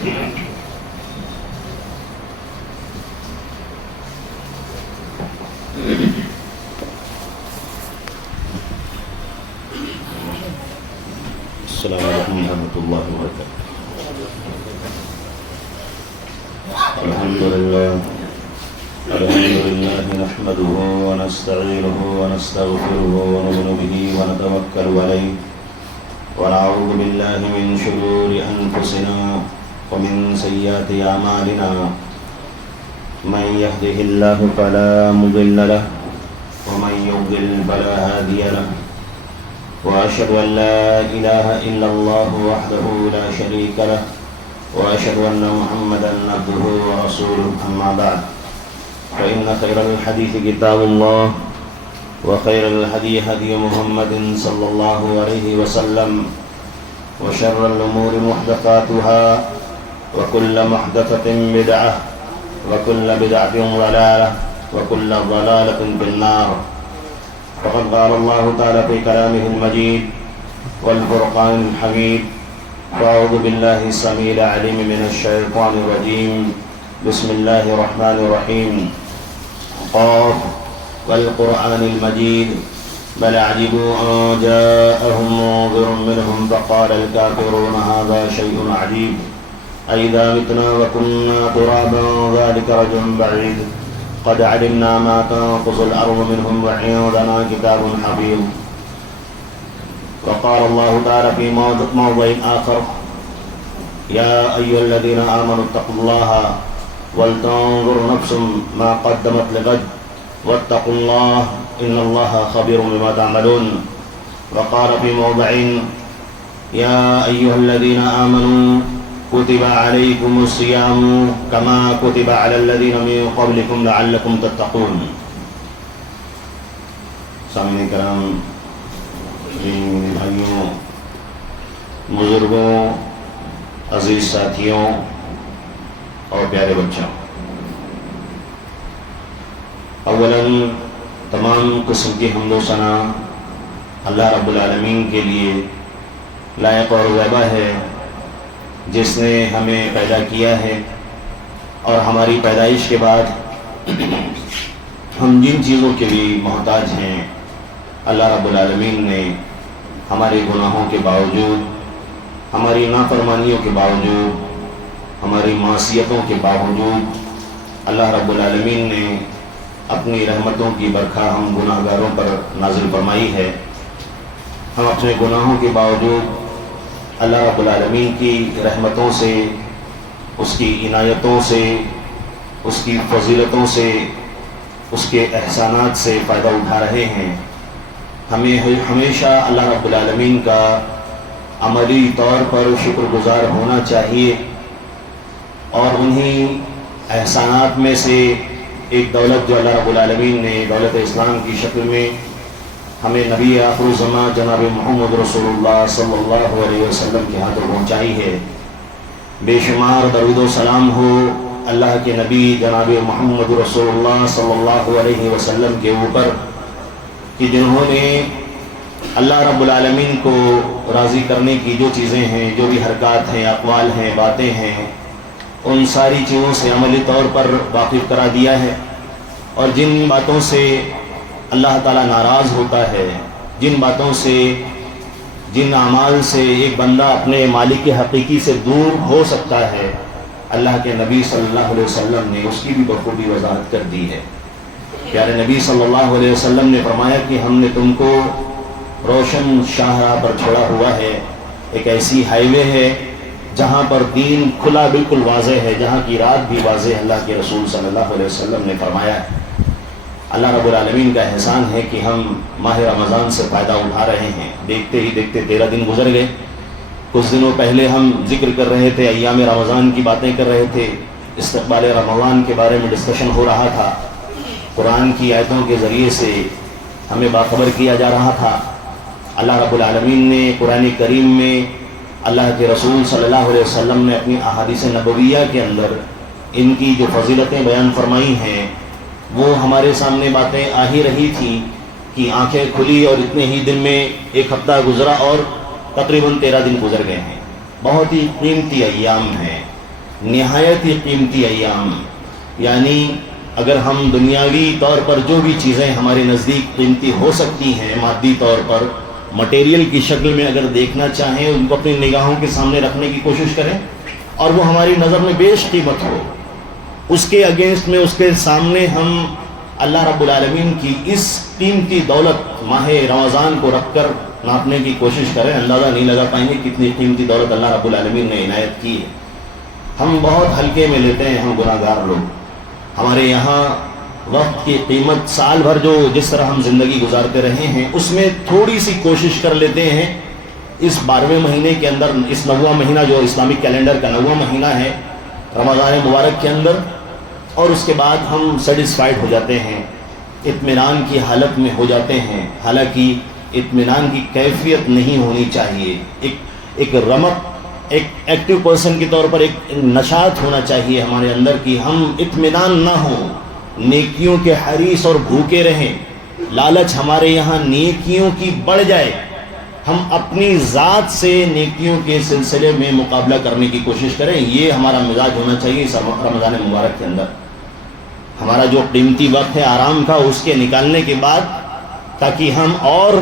السلام علیکم ورحمۃ اللہ وبرکاتہ. الحمد لله نحمده ونستعينه ونستغفره ونؤمن به ونتوكل عليه ونعوذ بالله من شرور أنفسنا ومن سيئات أعمالنا. من يهده الله فلا مضل له ومن يضلل فلا هادي له. وأشهد أن لا إله إلا الله وحده لا شريك له وأشهد أن محمدا عبده ورسوله. أما بعد فإن خير الحديث كتاب الله وخير الهدي هدي محمد صلى الله عليه وسلم وشر الأمور محدثاتها وكل محدثة بدعة وكل بدعة ضلالة وكل ضلالة في النار. فقد قال الله تعالى في كلامه المجيد والفرقان الحميد: أعوذ بالله السميع العليم من الشيطان الرجيم. بسم الله الرحمن الرحيم. قاف والقرآن المجيد بل عجبوا أن جاءهم منذر منهم فقال الكافرون هذا شيء عجيب أئذا متنا وكنا ترابا ذلك رجع بعيد قد علمنا ما تنقص الأرض منهم وعندنا كتاب حفيظ. وقال الله تعالى في موضع آخر: يا أيها الذين آمنوا اتقوا الله ولتنظر نفس ما قدمت لغد واتقوا الله إن الله خبير بما تعملون. وقال في موضع: يا أيها الذين آمنوا كتب عليكم الصيام كما كتب على الذين من قبلكم لعلكم تتقون. سامعین کرام، بھائیوں، بزرگوں، عزیز ساتھیوں اور پیارے بچوں، اولاً تمام قسم کی حمد و ثنا اللہ رب العالمین کے لیے لائق اور زیبا ہے، جس نے ہمیں پیدا کیا ہے اور ہماری پیدائش کے بعد ہم جن چیزوں کے بھی محتاج ہیں، اللہ رب العالمین نے ہمارے گناہوں کے باوجود، ہماری نافرمانیوں کے باوجود، ہماری معصیتوں کے باوجود اللہ رب العالمین نے اپنی رحمتوں کی برکھا ہم گناہگاروں پر نازل فرمائی ہے. ہم اپنے گناہوں کے باوجود اللہ رب العالمین کی رحمتوں سے، اس کی عنایتوں سے، اس کی فضیلتوں سے، اس کے احسانات سے فائدہ اٹھا رہے ہیں. ہمیں ہمیشہ اللہ رب العالمین کا عملی طور پر شکر گزار ہونا چاہیے، اور انہی احسانات میں سے ایک دولت جو اللہ رب العالمین نے دولت اسلام کی شکل میں ہمیں نبی آخر الزمان جناب محمد رسول اللہ صلی اللہ علیہ وسلم کے ہاتھوں پہنچائی ہے. بے شمار درود و سلام ہو اللہ کے نبی جناب محمد رسول اللہ صلی اللہ علیہ وسلم کے اوپر، کہ جنہوں نے اللہ رب العالمین کو راضی کرنے کی جو چیزیں ہیں، جو بھی حرکات ہیں، اقوال ہیں، باتیں ہیں، ان ساری چیزوں سے عملی طور پر واقف کرا دیا ہے. اور جن باتوں سے اللہ تعالیٰ ناراض ہوتا ہے، جن باتوں سے، جن اعمال سے ایک بندہ اپنے مالک حقیقی سے دور ہو سکتا ہے، اللہ کے نبی صلی اللہ علیہ وسلم نے اس کی بھی بخوبی وضاحت کر دی ہے. پیارے نبی صلی اللہ علیہ وسلم نے فرمایا کہ ہم نے تم کو روشن شاہراہ پر چھوڑا ہوا ہے. ایک ایسی ہائی وے ہے جہاں پر دین کھلا بالکل واضح ہے، جہاں کی رات بھی واضح. اللہ کے رسول صلی اللہ علیہ وسلم نے فرمایا ہے. اللہ رب العالمین کا احسان ہے کہ ہم ماہ رمضان سے فائدہ اٹھا رہے ہیں. دیکھتے ہی دیکھتے 13 دن گزر گئے. کچھ دنوں پہلے ہم ذکر کر رہے تھے، ایام رمضان کی باتیں کر رہے تھے، استقبال رمضان کے بارے میں ڈسکشن ہو رہا تھا. قرآن کی آیتوں کے ذریعے سے ہمیں باخبر کیا جا رہا تھا. اللہ رب العالمین نے قرآن کریم میں، اللہ کے رسول صلی اللہ علیہ وسلم نے اپنی احادیث نبویہ کے اندر ان کی جو فضیلتیں بیان فرمائی ہیں، وہ ہمارے سامنے باتیں آ ہی رہی تھیں کہ آنکھیں کھلی اور اتنے ہی دن میں ایک ہفتہ گزرا اور تقریباً 13 دن گزر گئے ہیں. بہت ہی قیمتی ایام ہیں. نہایت ہی قیمتی ایام، یعنی اگر ہم دنیاوی طور پر جو بھی چیزیں ہمارے نزدیک قیمتی ہو سکتی ہیں، مادی طور پر مٹیریل کی شکل میں اگر دیکھنا چاہیں، ان کو اپنی نگاہوں کے سامنے رکھنے کی کوشش کریں اور وہ ہماری نظر میں بیش قیمت ہو، اس کے اگینسٹ میں، اس کے سامنے ہم اللہ رب العالمین کی اس قیمتی دولت ماہ رمضان کو رکھ کر ناپنے کی کوشش کریں، اندازہ نہیں لگا پائیں گے کتنی قیمتی دولت اللہ رب العالمین نے عنایت کی ہے۔ ہم بہت ہلکے میں لیتے ہیں، ہم گناہ گار لوگ۔ ہمارے یہاں وقت کی قیمت سال بھر جو جس طرح ہم زندگی گزارتے رہے ہیں، اس میں تھوڑی سی کوشش کر لیتے ہیں اس 12ویں مہینے کے اندر، اس 9واں مہینہ جو اسلامک کیلنڈر کا 9واں مہینہ ہے رمضان مبارک کے اندر، اور اس کے بعد ہم سیٹسفائیڈ ہو جاتے ہیں، اطمینان کی حالت میں ہو جاتے ہیں، حالانکہ اطمینان کی کیفیت نہیں ہونی چاہیے۔ ایک رمق، ایک ایکٹیو پرسن کے طور پر ایک نشاط ہونا چاہیے ہمارے اندر کہ ہم اطمینان نہ ہوں، نیکیوں کے حریص اور بھوکے رہیں، لالچ ہمارے یہاں نیکیوں کی بڑھ جائے، ہم اپنی ذات سے نیکیوں کے سلسلے میں مقابلہ کرنے کی کوشش کریں۔ یہ ہمارا مزاج ہونا چاہیے اس رمضان مبارک کے اندر۔ ہمارا جو قیمتی وقت ہے آرام کا، اس کے نکالنے کے بعد تاکہ ہم اور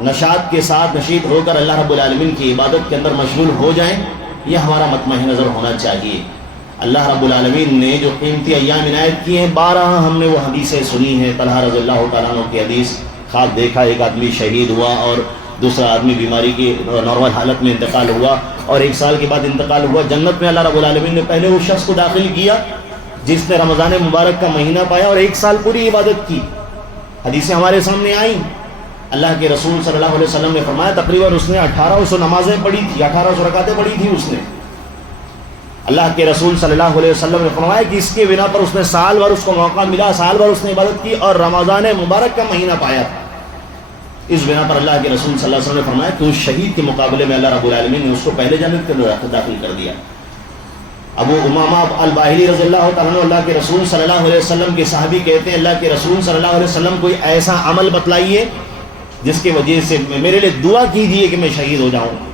نشاط کے ساتھ نشیط ہو کر اللہ رب العالمین کی عبادت کے اندر مشغول ہو جائیں، یہ ہمارا مطمع نظر ہونا چاہیے۔ اللہ رب العالمین نے جو قیمتی ایام عنایت کیے ہیں، 12 ہم نے وہ حدیثیں سنی ہیں۔ طلحہ رضی اللہ تعالیٰ عنہ کی حدیث، خواب دیکھا ایک آدمی شہید ہوا اور دوسرا آدمی بیماری کی نارمل حالت میں انتقال ہوا، اور 1 سال کے بعد انتقال ہوا۔ جنت میں اللہ رب العالمین نے پہلے اس شخص کو داخل کیا جس نے رمضان مبارک کا مہینہ پایا اور 1 سال پوری عبادت کی۔ حدیثیں ہمارے سامنے آئیں، اللہ کے رسول صلی اللہ علیہ وسلم نے فرمایا تقریباً اس نے 1800 نمازیں پڑھی تھی، 1800 رکعتیں پڑھی تھی اس نے۔ اللہ کے رسول صلی اللہ علیہ وسلم نے فرمایا کہ اس کے بنا پر اس نے سال بھر اس کو موقع ملا، سال بھر اس نے عبادت کی اور رمضان مبارک کا مہینہ پایا تھا۔ اس بنا پر اللہ کے رسول صلی اللہ علیہ وسلم نے فرمایا کہ اس شہید کے مقابلے میں اللہ رب العالمین نے اس کو پہلے جنت کے اندر داخل کر دیا۔ ابو امامہ الباہلی رضی اللہ تعالیٰ عنہ اللہ کے رسول صلی اللہ علیہ وسلم کے صحابی کہتے ہیں اللہ کے رسول صلی اللہ علیہ وسلم کوئی ایسا عمل بتلائیے جس کی وجہ سے میرے لیے دعا کیجیے کہ میں شہید ہو جاؤں۔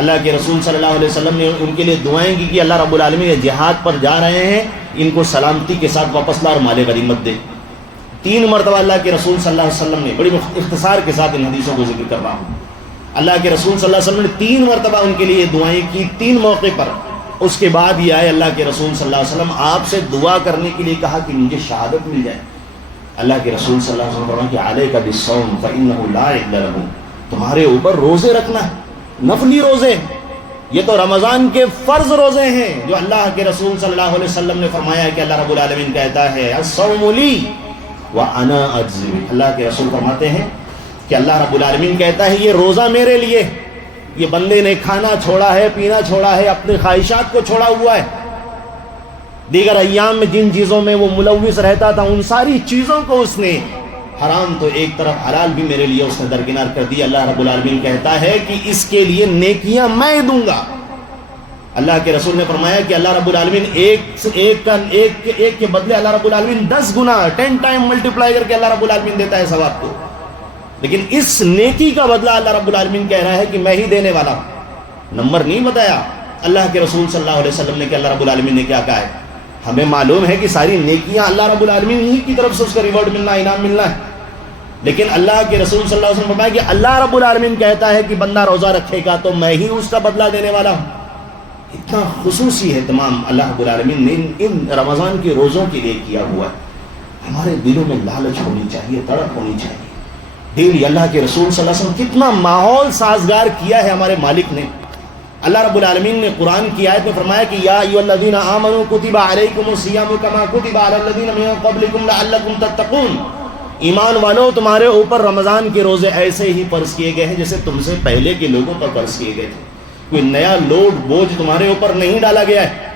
اللہ کے رسول صلی اللہ علیہ وسلم نے ان کے لیے دعائیں کی کہ اللہ رب العالمین یہ جہاد پر جا رہے ہیں، ان کو سلامتی کے ساتھ واپس لا اور مال غنیمت دے۔ 3 مرتبہ اللہ کے رسول صلی اللہ علیہ وسلم نے، بڑی اختصار کے ساتھ ان حدیثوں کو ذکر کر رہا ہوں، اللہ کے رسول صلی اللہ علیہ وسلم نے 3 مرتبہ ان کے لیے دعائیں کی، 3 موقع پر۔ اس کے بعد یہ آئے اللہ کے رسول صلی اللہ علیہ وسلم آپ سے دعا کرنے کے لیے کہا کہ مجھے شہادت مل جائے۔ اللہ کے رسول صلی اللہ علیہ وسلم فرمایا کہ علیک بالصوم فإنہ لا عدل لہ، تمہارے اوپر روزے رکھنا ہے، نفلی روزے، یہ تو رمضان کے فرض روزے ہیں جو اللہ کے رسول صلی اللہ علیہ وسلم نے فرمایا کہ اللہ رب العالمین کہتا ہے الصوم لی وانا اجزی بہ۔ اللہ کے رسول فرماتے ہیں کہ اللہ رب العالمین کہتا ہے یہ روزہ میرے لیے، یہ بندے نے کھانا چھوڑا ہے، پینا چھوڑا ہے، اپنی خواہشات کو چھوڑا ہوا ہے، دیگر ایام میں جن چیزوں میں وہ ملوث رہتا تھا ان ساری چیزوں کو اس نے حرام تو ایک طرف حلال بھی میرے لیے اس نے درکنار کر دی۔ اللہ رب العالمین کہتا ہے کہ اس کے لیے نیکیاں میں دوں گا۔ اللہ کے رسول نے فرمایا کہ اللہ رب العالمین ایک کے بدلے اللہ رب العالمین 10 گنا 10 ٹائم ملٹیپلائی کر کے اللہ رب العالمین دیتا ہے ثواب کو، لیکن اس نیکی کا بدلہ اللہ رب العالمین کہہ رہا ہے کہ میں ہی دینے والا ہوں۔ نمبر نہیں بتایا اللہ کے رسول صلی اللہ علیہ وسلم نے کہ اللہ رب العالمین نے کیا کہا ہے۔ ہمیں معلوم ہے کہ ساری نیکیاں اللہ رب العالمین ہی کی طرف سے اس کا ریوارڈ ملنا، انعام ملنا ہے، لیکن اللہ کے رسول صلی اللہ علیہ وسلم فرمایا کہ اللہ رب العالمین کہتا ہے کہ بندہ روزہ رکھے گا تو میں ہی اس کا بدلہ دینے والا ہوں۔ اتنا خصوصی اہتمام اللہ رب العالمین نے ان رمضان کے روزوں کے لیے کیا ہوا ہے۔ ہمارے دلوں میں لالچ ہونی چاہیے، تڑپ ہونی چاہیے۔ ڈیلی اللہ کے رسول صلی اللہ علیہ وسلم کتنا ماحول سازگار کیا ہے ہمارے مالک نے۔ اللہ رب العالمین نے قرآن کی آیت میں فرمایا کہ یا ایھا الذین آمنوا کتب علیکم الصیام کما کتب علی الذین من قبلکم لعلکم تتقون، ایمان والو تمہارے اوپر رمضان کے روزے ایسے ہی فرض کیے گئے ہیں جیسے تم سے پہلے کے لوگوں پر فرض کیے گئے تھے، کوئی نیا لوڈ بوجھ تمہارے اوپر نہیں ڈالا گیا ہے۔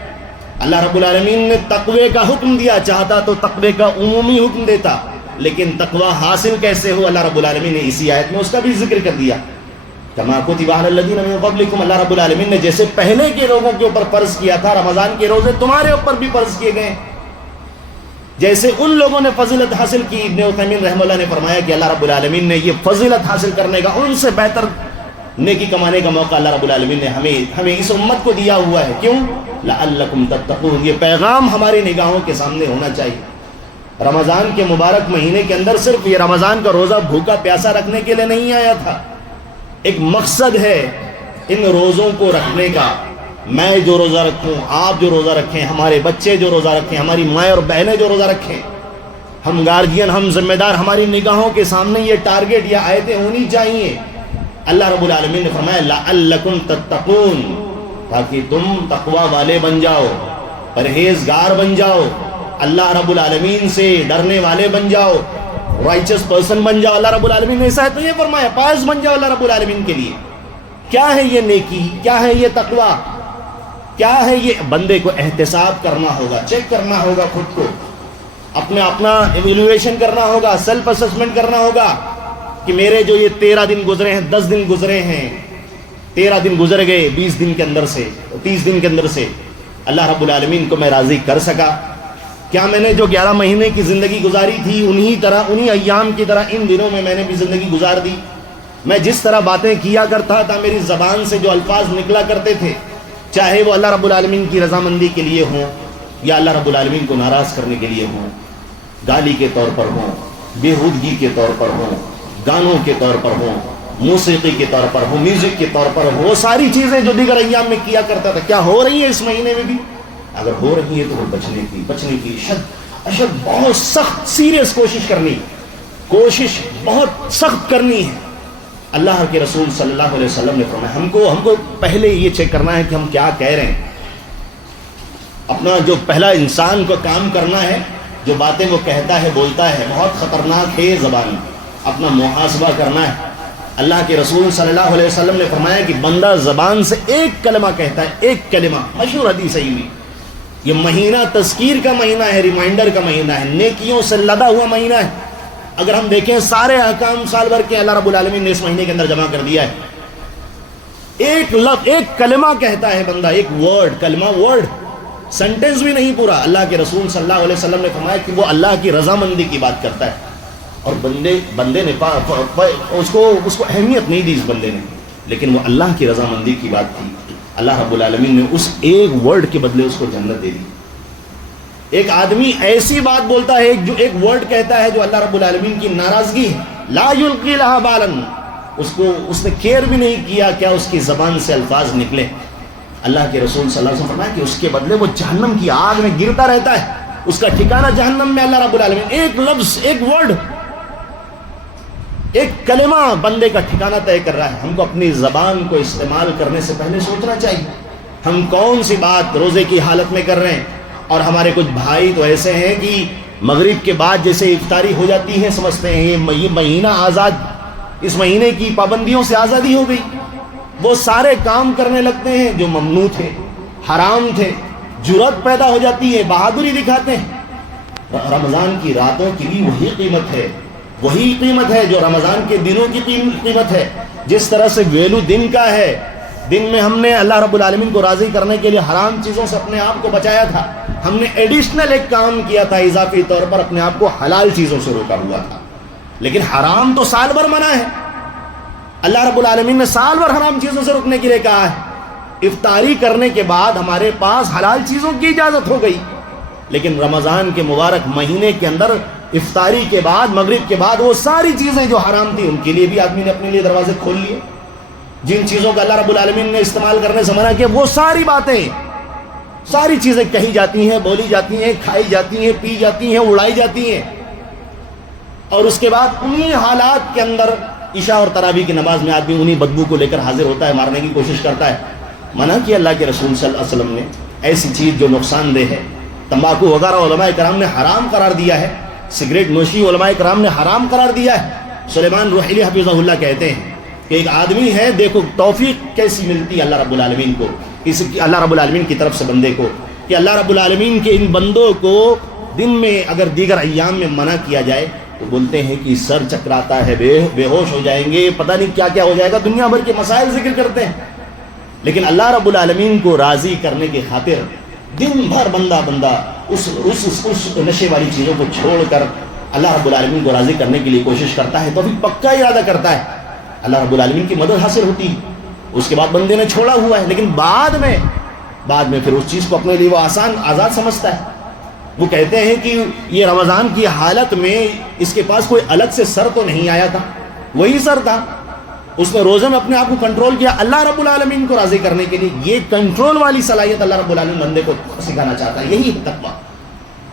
اللہ رب العالمین نے تقوی کا حکم دیا، چاہتا تو تقوی کا عمومی حکم دیتا، لیکن تقوی حاصل کیسے ہو اللہ رب العالمین نے اسی آیت میں اس کا بھی ذکر کر دیا۔ کما کتب علی الذین من قبلکم، اللہ رب العالمین نے جیسے پہلے کے لوگوں کے اوپر فرض کیا تھا رمضان کے روزے تمہارے اوپر بھی فرض کیے گئے، جیسے ان لوگوں نے فضیلت حاصل کی۔ ابن عثیمین رحمہ اللہ نے فرمایا کہ اللہ رب العالمین نے یہ فضیلت حاصل کرنے کا ان سے بہتر نیکی کمانے کا موقع اللہ رب العالمین نے ہمیں اس امت کو دیا ہوا ہے. کیوں؟ لعلکم تتقون. یہ پیغام ہماری نگاہوں کے سامنے ہونا چاہیے. رمضان کے مبارک مہینے کے اندر صرف یہ رمضان کا روزہ بھوکا پیاسا رکھنے کے لیے نہیں آیا تھا. ایک مقصد ہے ان روزوں کو رکھنے کا. میں جو روزہ رکھوں، آپ جو روزہ رکھیں، ہمارے بچے جو روزہ رکھیں، ہماری مائیں اور بہنیں جو روزہ رکھیں، ہم گارجین، ہم ذمہ دار، ہماری نگاہوں کے سامنے یہ ٹارگٹ یا آیتیں ہونی چاہیے. اللہ رب العالمین نے فرمایا لعلکم تتقون، تاکہ تم تقوی والے بن جاؤ، پرہیزگار بن جاؤ، اللہ رب العالمین سے ڈرنے والے بن جاؤ، رائچس پرسن بن جاؤ. اللہ رب العالمین نے ایسا تو یہ فرمایا پاس بن جاؤ اللہ رب العالمین کے لیے. کیا ہے یہ نیکی؟ کیا ہے یہ تقوی؟ کیا ہے یہ؟ بندے کو احتساب کرنا ہوگا، چیک کرنا ہوگا خود کو، اپنا ایویلویشن کرنا ہوگا، سیلف اسسمنٹ کرنا ہوگا کہ میرے جو یہ 13 دن گزرے ہیں، 10 دن گزرے ہیں، 13 دن گزر گئے 20 دن کے اندر سے، 30 دن کے اندر سے، اللہ رب العالمین کو میں راضی کر سکا؟ کیا میں نے جو 11 مہینے کی زندگی گزاری تھی انہی ایام کی طرح ان دنوں میں نے بھی زندگی گزار دی؟ میں جس طرح باتیں کیا کرتا تھا، میری زبان سے جو الفاظ نکلا کرتے تھے، چاہے وہ اللہ رب العالمین کی رضامندی کے لیے ہوں یا اللہ رب العالمین کو ناراض کرنے کے لیے ہوں، گالی کے طور پر ہوں، بےہودگی کے طور پر ہوں، گانوں کے طور پر ہوں، موسیقی کے طور پر ہوں، میوزک کے طور پر ہوں، وہ ساری چیزیں جو دیگر ایام میں کیا کرتا تھا، کیا ہو رہی ہیں اس مہینے میں بھی؟ اگر ہو رہی ہے تو وہ بچنے کی اشد بہت سخت سیریس کوشش بہت سخت کرنی ہے. اللہ کے رسول صلی اللہ علیہ وسلم نے فرمایا ہم کو پہلے یہ چیک کرنا ہے کہ ہم کیا کہہ رہے ہیں. اپنا جو پہلا انسان کو کام کرنا ہے، جو باتیں وہ کہتا ہے بولتا ہے، بہت خطرناک ہے زبان، اپنا محاسبہ کرنا ہے. اللہ کے رسول صلی اللہ علیہ وسلم نے فرمایا کہ بندہ زبان سے ایک کلمہ کہتا ہے، ایک کلمہ، مشہور حدیث ہے یہ مہینہ تذکیر کا مہینہ ہے، ریمائنڈر کا مہینہ ہے، نیکیوں سے لدا ہوا مہینہ ہے. اگر ہم دیکھیں سارے احکام سال بھر کے اللہ رب العالمین نے اس مہینے کے اندر جمع کر دیا ہے. ایک لفظ، ایک کلمہ کہتا ہے بندہ، ایک ورڈ، کلمہ ورڈ، سنٹنس بھی نہیں پورا. اللہ کے رسول صلی اللہ علیہ وسلم نے فرمایا کہ وہ اللہ کی رضامندی کی بات کرتا ہے، اور بندے نے اس کو اہمیت نہیں دی اس بندے نے، لیکن وہ اللہ کی رضامندی کی بات تھی. اللہ رب العالمین نے اس ایک ورڈ کے بدلے اس کو جنت دے دی. ایک آدمی ایسی بات بولتا ہے، جو ایک ورڈ کہتا ہے جو اللہ رب العالمین کی ناراضگی ہے، لا یلقی لہا بالاً، اس نے کیئر بھی نہیں کیا کیا اس کی زبان سے الفاظ نکلے. اللہ کے رسول صلی اللہ علیہ وسلم فرمایا کہ اس کے بدلے وہ جہنم کی آگ میں گرتا رہتا ہے، اس کا ٹھکانہ جہنم میں. اللہ رب العالمین ایک لفظ، ایک ورڈ، ایک کلمہ بندے کا ٹھکانہ طے کر رہا ہے. ہم کو اپنی زبان کو استعمال کرنے سے پہلے سوچنا چاہیے ہم کون سی بات روزے کی حالت میں کر رہے ہیں. اور ہمارے کچھ بھائی تو ایسے ہیں کہ مغرب کے بعد جیسے افطاری ہو جاتی ہے سمجھتے ہیں یہ مہینہ آزاد، اس مہینے کی پابندیوں سے آزادی ہو گئی. وہ سارے کام کرنے لگتے ہیں جو ممنوع تھے، حرام تھے. جرأت پیدا ہو جاتی ہے، بہادری دکھاتے ہیں. رمضان کی راتوں کی بھی وہی قیمت ہے جو رمضان کے دنوں کی قیمت ہے. جس طرح سے ویلو دن کا ہے، دن میں ہم نے اللہ رب العالمین کو راضی کرنے کے لیے حرام چیزوں سے اپنے آپ کو بچایا تھا. ہم نے ایڈیشنل ایک کام کیا تھا، اضافی طور پر اپنے آپ کو حلال چیزوں سے روکا ہوا تھا. لیکن حرام تو سال بھر منع ہے. اللہ رب العالمین نے سال بھر حرام چیزوں سے روکنے کے لیے کہا ہے. افطاری کرنے کے بعد ہمارے پاس حلال چیزوں کی اجازت ہو گئی، لیکن رمضان کے مبارک مہینے کے اندر افطاری کے بعد، مغرب کے بعد، وہ ساری چیزیں جو حرام تھی ان کے لیے بھی آدمی نے اپنے لیے دروازے کھول لیے. جن چیزوں کا اللہ رب العالمین نے استعمال کرنے سے منع کیا، وہ ساری باتیں، ساری چیزیں کہی جاتی ہیں، بولی جاتی ہیں، کھائی جاتی ہیں، پی جاتی ہیں، اڑائی جاتی ہیں. اور اس کے بعد انہی حالات کے اندر عشاء اور تراویح کی نماز میں آدمی انہی بدبو کو لے کر حاضر ہوتا ہے، مارنے کی کوشش کرتا ہے. منع کیا اللہ کے رسول صلی اللہ علیہ وسلم نے ایسی چیز جو نقصان دہ ہے. تمباکو وغیرہ علماء کرام نے حرام قرار دیا ہے. سگریٹ نوشی علماء کرام نے حرام قرار دیا ہے. سلیمان روحیلی حفظہ اللہ کہتے ہیں کہ ایک آدمی ہے، دیکھو توفیق کیسی ملتی ہے اللہ رب العالمین کو، اللہ رب العالمین کی طرف سے بندے کو، کہ اللہ رب العالمین کے ان بندوں کو دن میں اگر دیگر ایام میں منع کیا جائے تو بولتے ہیں کہ سر چکراتا ہے، بے ہوش ہو جائیں گے، پتہ نہیں کیا کیا ہو جائے گا، دنیا بھر کے مسائل ذکر کرتے ہیں. لیکن اللہ رب العالمین کو راضی کرنے کی خاطر دن بھر بندہ اس نشے والی چیزوں کو چھوڑ کر اللہ رب العالمین کو راضی کرنے کے لیے کوشش کرتا ہے. تو ابھی پکا ارادہ کرتا ہے اللہ رب العالمین کی مدد حاصل ہوتی ہے، اس کے بعد بندے نے چھوڑا ہوا ہے، لیکن بعد میں پھر اس چیز کو اپنے لیے وہ آزاد سمجھتا ہے۔ وہ کہتے ہیں کہ یہ رمضان کی حالت میں اس کے پاس کوئی الگ سے سر تو نہیں آیا تھا، وہی سر تھا، اس نے روزے میں اپنے آپ کو کنٹرول کیا اللہ رب العالمین کو راضی کرنے کے لیے۔ یہ کنٹرول والی صلاحیت اللہ رب العالمین بندے کو سکھانا چاہتا ہے، یہی تقویٰ۔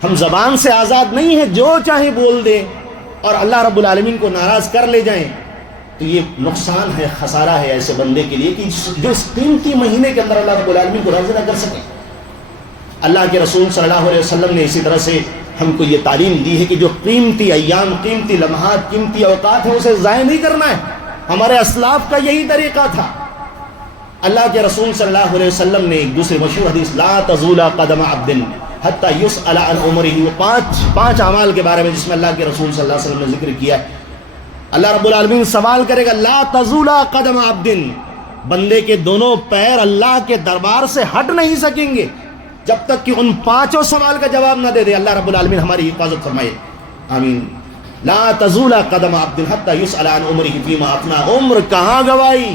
ہم زبان سے آزاد نہیں ہیں، جو چاہے بول دیں اور اللہ رب العالمین کو ناراض کر لے جائیں، تو یہ نقصان ہے، خسارہ ہے ایسے بندے کے لیے کہ جو اس قیمتی مہینے کے اندر اللہ رب العالمین کو راضی نہ کر سکے۔ اللہ کے رسول صلی اللہ علیہ وسلم نے اسی طرح سے ہم کو یہ تعلیم دی ہے کہ جو قیمتی ایام، قیمتی لمحات، قیمتی اوقات ہیں، اسے ضائع نہیں کرنا ہے۔ ہمارے اسلاف کا یہی طریقہ تھا۔ اللہ کے رسول صلی اللہ علیہ وسلم نے ایک دوسری مشہور حدیث لا تزول قدم عبد حتی یسأل عن عمرہ، وہ پانچ اعمال کے بارے میں جس میں اللہ کے رسول صلی اللہ علیہ وسلم نے ذکر کیا ہے۔ اللہ رب العالمین سوال کرے گا لا تزول قدم عبد، بندے کے دونوں پیر اللہ کے دربار سے ہٹ نہیں سکیں گے جب تک کہ ان پانچوں سوال کا جواب نہ دے دے۔ اللہ رب العالمین ہماری حفاظت فرمائے، آمین۔ لا تزول قدم عبد حتی یسأل عن عمرہ فیما افنی، عمر کہاں گوائی؟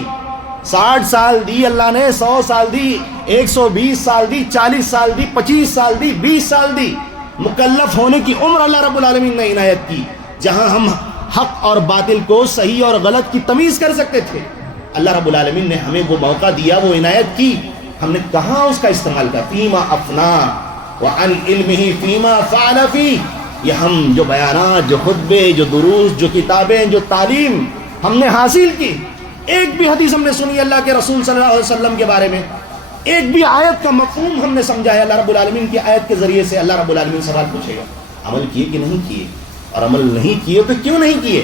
60 سال دی اللہ نے، 100 سال دی، 120 سال دی، 40 سال دی، 25 سال دی، 20 سال دی، مکلف ہونے کی عمر اللہ رب العالمین نے عنایت کی، جہاں ہم حق اور باطل کو، صحیح اور غلط کی تمیز کر سکتے تھے۔ اللہ رب العالمین نے ہمیں وہ موقع دیا، وہ عنایت کی، ہم نے کہاں اس کا استعمال کیا؟ فیما افنا وعن علمہ فیما فعل فی، یہ ہم جو بیانات، جو خطبے، جو دروس، جو کتابیں، جو تعلیم ہم نے حاصل کی، ایک بھی حدیث ہم نے سنی اللہ کے رسول صلی اللہ علیہ وسلم کے بارے میں، ایک بھی آیت کا مفہوم ہم نے سمجھا ہے، اللہ رب العالمین کی آیت کے ذریعے سے اللہ رب العالمین سوال پوچھے گا عمل کیے کہ نہیں کیے، اور عمل نہیں کیے تو کیوں نہیں کیے؟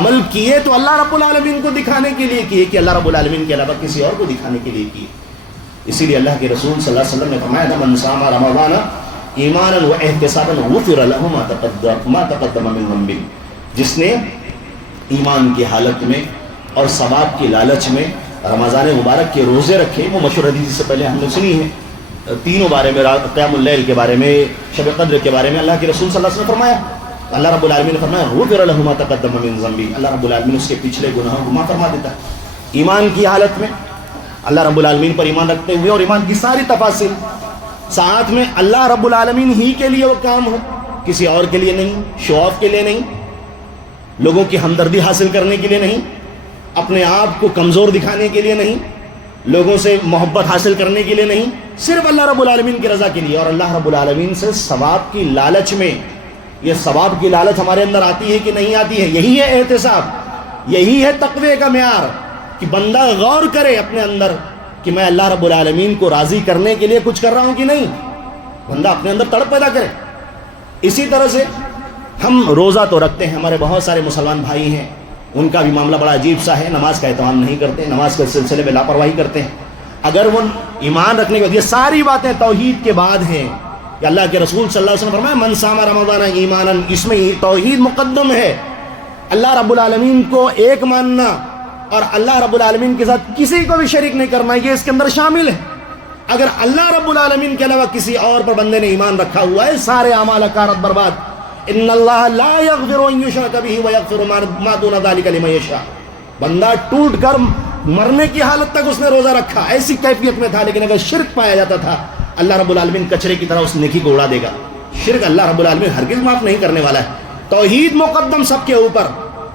عمل کیے تو اللہ رب العالمین کو دکھانے کے لیے کیے کہ اللہ رب العالمین کے علاوہ کسی اور کو دکھانے کے لیے کیے۔ اسی لیے اللہ کے رسول صلی اللہ علیہ وسلم نے فرمایا من صام رمضان ایمانا و احتسابا غفر له ما تقدم من ذنبه، جس نے ایمان کی حالت میں اور ثواب کی لالچ میں رمضان مبارک کے روزے رکھے۔ وہ مشہور حدیث سے پہلے ہم نے سنی ہے، تینوں بارے میں، قیام اللیل کے بارے میں، شب قدر کے بارے میں اللہ کے رسول صلی اللہ علیہ وسلم نے فرمایا، اللہ رب العالمین نے فرمایا غفر له ما تقدم من ذنبه، اللہ رب العالمین اس کے پچھلے گناہوں کو معاف فرما دیتا ہے۔ ایمان کی حالت میں اللہ رب العالمین پر ایمان رکھتے ہوئے اور ایمان کی ساری تفاصیل، ساتھ میں اللہ رب العالمین ہی کے لیے وہ کام ہو، کسی اور کے لیے نہیں، شو آف کے لیے نہیں، لوگوں کی ہمدردی حاصل کرنے کے لیے نہیں، اپنے آپ کو کمزور دکھانے کے لیے نہیں، لوگوں سے محبت حاصل کرنے کے لیے نہیں، صرف اللہ رب العالمین کی رضا کے لیے، اور اللہ رب العالمین سے ثواب کی لالچ میں۔ یہ ثواب کی لالچ ہمارے اندر آتی ہے کہ نہیں آتی ہے؟ یہی ہے احتساب، یہی ہے تقوی کا معیار، کہ بندہ غور کرے اپنے اندر کہ میں اللہ رب العالمین کو راضی کرنے کے لیے کچھ کر رہا ہوں کہ نہیں، بندہ اپنے اندر تڑپ پیدا کرے۔ اسی طرح سے ہم روزہ تو رکھتے ہیں، ہمارے بہت سارے مسلمان بھائی ہیں، ان کا بھی معاملہ بڑا عجیب سا ہے، نماز کا اہتمام نہیں کرتے، نماز کے سلسلے میں لاپرواہی کرتے ہیں۔ اگر وہ ایمان رکھنے کے بعد، یہ ساری باتیں توحید کے بعد ہیں کہ اللہ کے رسول صلی اللہ علیہ وسلم فرمایا من صام رمضان ایمانا، اس میں توحید مقدم ہے، اللہ رب العالمین کو ایک ماننا اور اللہ رب العالمین کے ساتھ کسی کو بھی شریک نہیں کرنا، یہ اس کے اندر شامل ہے۔ اگر اللہ رب العالمین کے علاوہ کسی اور پر بندے نے ایمان رکھا ہوا ہے، سارے اعمال اکارت برباد۔ ان اللہ لا یغفر ان یشرک بہ ویغفر ما دون ذلک لمن یشاء، بندہ ٹوٹ کر مرنے کی حالت تک اس نے روزہ رکھا، ایسی کیفیت میں تھا، لیکن اگر شرک پایا جاتا تھا اللہ رب العالمین کچرے کی طرح اس نیکی کو اڑا دے گا۔ شرک اللہ رب العالمین ہرگز معاف نہیں کرنے والا ہے۔ توحید مقدم سب کے اوپر۔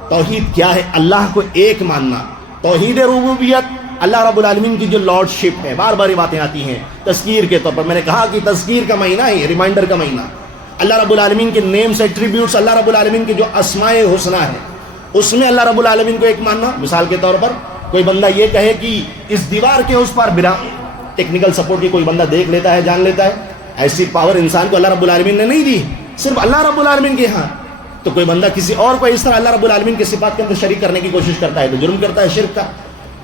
توحید کیا ہے؟ اللہ کو ایک ماننا، توحید ربوبیت، اللہ رب العالمین کی جو لارڈ شپ ہے۔ بار بار یہ باتیں آتی ہیں تذکیر کے طور پر، میں نے کہا کہ تذکیر کا مہینہ ہے، ریمائنڈر کا مہینہ۔ اللہ رب العالمین کے نیمز ایٹریبیوٹس، اللہ رب العالمین کے جو اسماء حسنہ ہے، اس میں اللہ رب العالمین کو ایک ماننا۔ مثال کے طور پر کوئی بندہ یہ کہے کہ اس دیوار کے اس پر، بنا ٹیکنیکل سپورٹ کی کوئی بندہ دیکھ لیتا ہے، جان لیتا ہے، ایسی پاور انسان کو اللہ رب العالمین نے نہیں دی، صرف اللہ رب العالمین کے ہاں۔ تو کوئی بندہ کسی اور کو اس طرح اللہ رب العالمین کے صفات کے اندر شریک کرنے کی کوشش کرتا ہے تو جرم کرتا ہے شرک کا۔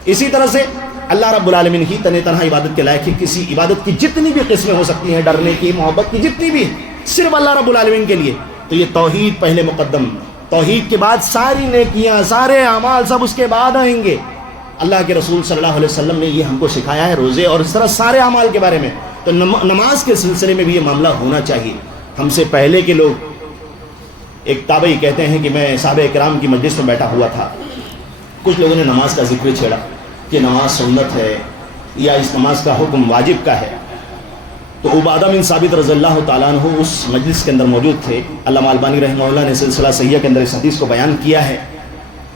اسی طرح سے اللہ رب العالمین ہی تنہا عبادت کے لائق ہے۔ کسی عبادت کی جتنی بھی قسمیں ہو سکتی ہیں، ڈرنے کی، محبت کی جتنی بھی، صرف اللہ رب العالمین کے لیے۔ تو یہ توحید پہلے مقدم، توحید کے بعد ساری نیکیاں، سارے اعمال سب اس کے بعد آئیں گے۔ اللہ کے رسول صلی اللہ علیہ وسلم نے یہ ہم کو سکھایا ہے، روزے اور اس طرح سارے اعمال کے بارے میں۔ تو نماز کے سلسلے میں بھی یہ معاملہ ہونا چاہیے۔ ہم سے پہلے کے لوگ، ایک تابعی کہتے ہیں کہ میں صحابہ کرام کی مجلس میں بیٹھا ہوا تھا، کچھ لوگوں نے نماز کا ذکر چھیڑا کہ نماز سنت ہے یا اس نماز کا حکم واجب کا ہے. تو عبادہ بن ثابت رضی اللہ تعالیٰ عنہ اس مجلس کے اندر موجود تھے. علامہ البانی رحمہ اللہ نے سلسلہ صحیحہ کے اندر اس حدیث کو بیان کیا ہے.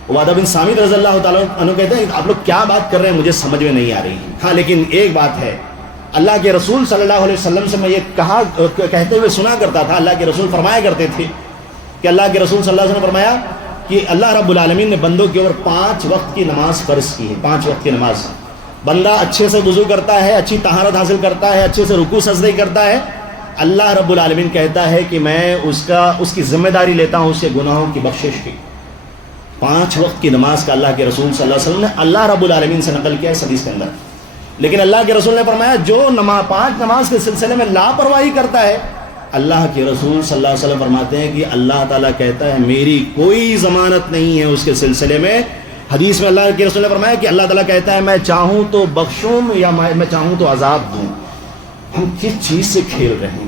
عبادہ بن ثابت رضی اللہ تعالیٰ عنہ کہتے ہیں آپ لوگ کیا بات کر رہے ہیں مجھے سمجھ میں نہیں آ رہی. ہاں لیکن ایک بات ہے, اللہ کے رسول صلی اللہ علیہ وسلم سے میں یہ کہتے ہوئے سنا کرتا تھا, اللہ کے رسول فرمایا کرتے تھے کہ اللہ کے رسول صلی اللہ علیہ وسلم نے فرمایا کہ اللہ رب العالمین نے بندوں کے اوپر 5 وقت کی نماز فرض کی ہے. 5 وقت کی نماز, بندہ اچھے سے وضو کرتا ہے, اچھی طہارت حاصل کرتا ہے, اچھے سے رکوع سجدے کرتا ہے, اللہ رب العالمین کہتا ہے کہ میں اس کی ذمہ داری لیتا ہوں اس کے گناہوں کی بخشش کی. 5 وقت کی نماز کا اللہ کے رسول صلی اللہ علیہ وسلم نے اللہ رب العالمین سے نقل کیا ہے اس حدیث کے اندر. لیکن اللہ کے رسول نے فرمایا جو 5 نماز کے سلسلے میں لاپرواہی کرتا ہے, اللہ کے رسول صلی اللہ علیہ وسلم فرماتے ہیں کہ اللہ تعالیٰ کہتا ہے میری کوئی ضمانت نہیں ہے اس کے سلسلے میں. حدیث میں اللہ کے رسول نے فرمایا کہ اللہ تعالیٰ کہتا ہے میں چاہوں تو بخشوں یا میں چاہوں تو عذاب دوں. ہم کس چیز سے کھیل رہے ہیں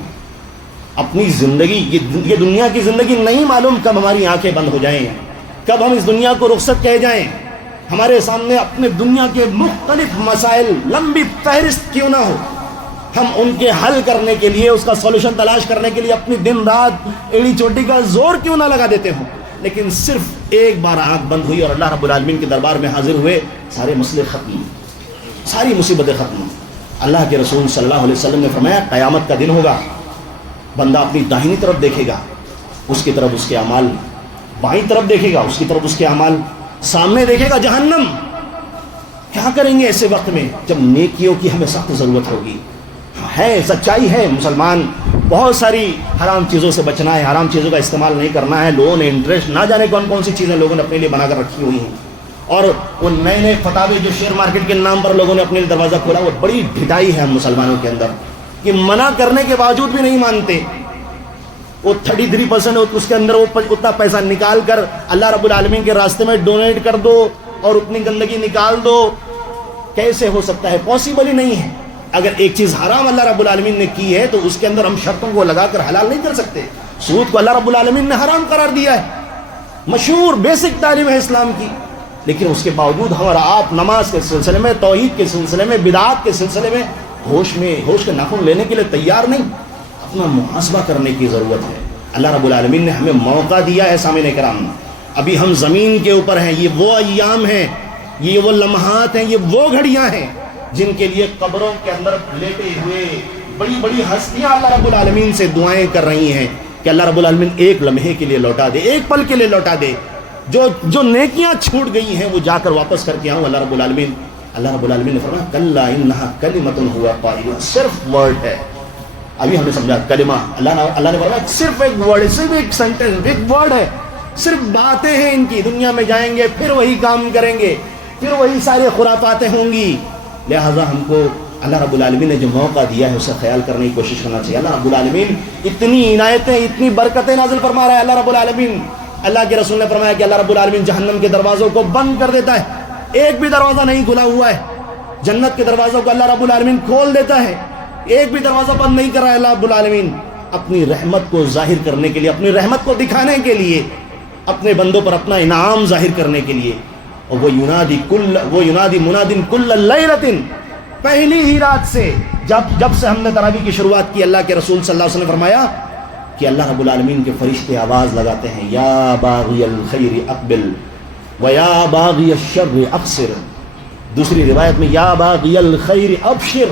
اپنی زندگی؟ یہ دنیا کی زندگی نہیں معلوم کب ہماری آنکھیں بند ہو جائیں, کب ہم اس دنیا کو رخصت کہے جائیں. ہمارے سامنے اپنے دنیا کے مختلف مسائل لمبی فہرست کیوں نہ ہو, ہم ان کے حل کرنے کے لیے, اس کا سولوشن تلاش کرنے کے لیے اپنی دن رات ایڑی چوٹی کا زور کیوں نہ لگا دیتے ہوں. لیکن صرف ایک بار آنکھ بند ہوئی اور اللہ رب العالمین کے دربار میں حاضر ہوئے, سارے مسئلے ختم, ساری مصیبتیں ختم. اللہ کے رسول صلی اللہ علیہ وسلم نے فرمایا قیامت کا دن ہوگا, بندہ اپنی داہنی طرف دیکھے گا اس کی طرف اس کے اعمال, بائیں طرف دیکھے گا اس کی طرف اس کے اعمال, سامنے دیکھے گا جہنم. کیا کریں گے ایسے وقت میں جب نیکیوں کی ہمیں سخت ضرورت ہوگی؟ ہے سچائی ہے, مسلمان بہت ساری حرام چیزوں سے بچنا ہے, حرام چیزوں کا استعمال نہیں کرنا ہے. لوگوں نے انٹرسٹ نہ جانے کون سی چیزیں لوگوں نے اپنے لیے بنا کر رکھی ہوئی ہیں, اور وہ نئے فتاوی جو شیئر مارکیٹ کے نام پر لوگوں نے اپنے لیے دروازہ کھولا, وہ بڑی ڈھٹائی ہے ہم مسلمانوں کے اندر کہ منع کرنے کے باوجود بھی نہیں مانتے. وہ 33% اس کے اندر وہ اتنا پیسہ نکال کر اللہ رب العالمین کے راستے میں ڈونیٹ کر دو اور اتنی گندگی نکال دو. کیسے ہو سکتا ہے؟ پاسبل ہی نہیں ہے. اگر ایک چیز حرام اللہ رب العالمین نے کی ہے تو اس کے اندر ہم شرطوں کو لگا کر حلال نہیں کر سکتے. سود کو اللہ رب العالمین نے حرام قرار دیا ہے, مشہور بیسک تعلیم ہے اسلام کی, لیکن اس کے باوجود ہمارا آپ نماز کے سلسلے میں, توحید کے سلسلے میں, بدعات کے سلسلے میں ہوش کے ناخن لینے کے لیے تیار نہیں. اپنا محاسبہ کرنے کی ضرورت ہے. اللہ رب العالمین نے ہمیں موقع دیا ہے. سامعین کرام, ابھی ہم زمین کے اوپر ہیں, یہ وہ ایام ہیں, یہ وہ لمحات ہیں, یہ وہ گھڑیاں ہیں جن کے لیے قبروں کے اندر لیٹے ہوئے بڑی بڑی ہستیاں اللہ رب العالمین سے دعائیں کر رہی ہیں کہ اللہ رب العالمین ایک لمحے کے لیے لوٹا دے, ایک پل کے لیے لوٹا دے, جو نیکیاں چھوٹ گئی ہیں وہ جا کر واپس کر کے آؤں. اللہ رب العالمین نے فرمایا کلا انہا کلمۃ ہوا قائلها, صرف ورڈ ہے. ابھی ہم نے سمجھا کلمہ, اللہ نے فرمایا صرف ایک ورڈ ہے, صرف ایک سینٹنس, ایک ورڈ ہے, صرف باتیں ہیں ان کی. دنیا میں جائیں گے پھر وہی کام کریں گے, پھر وہی سارے خرافاتیں ہوں گی. لہٰذا ہم کو اللہ رب العالمین نے جو موقع دیا ہے اسے خیال کرنے کی کوشش کرنا چاہیے. اللہ رب العالمین اتنی عنایتیں, اتنی برکتیں نازل فرما رہا ہے. اللہ رب العالمین, اللہ کے رسول نے فرمایا کہ اللہ رب العالمین جہنم کے دروازوں کو بند کر دیتا ہے, ایک بھی دروازہ نہیں کھلا ہوا ہے. جنت کے دروازوں کو اللہ رب العالمین کھول دیتا ہے, ایک بھی دروازہ بند نہیں کر رہا ہے. اللہ رب العالمین اپنی رحمت کو ظاہر کرنے کے لیے, اپنی رحمت کو دکھانے کے لیے, اپنے بندوں پر اپنا انعام ظاہر کرنے کے لیے, اور وہ ینادی منادن کل لیلۃ, پہلی ہی رات سے جب سے ہم نے تراویح کی شروعات کی, اللہ کے رسول صلی اللہ علیہ وسلم نے فرمایا کہ اللہ رب العالمین کے فرشتے آواز لگاتے ہیں یا باغی الخیر اقبل و یا باغی الشر اقصر. دوسری روایت میں یا باغی الخیر ابشر.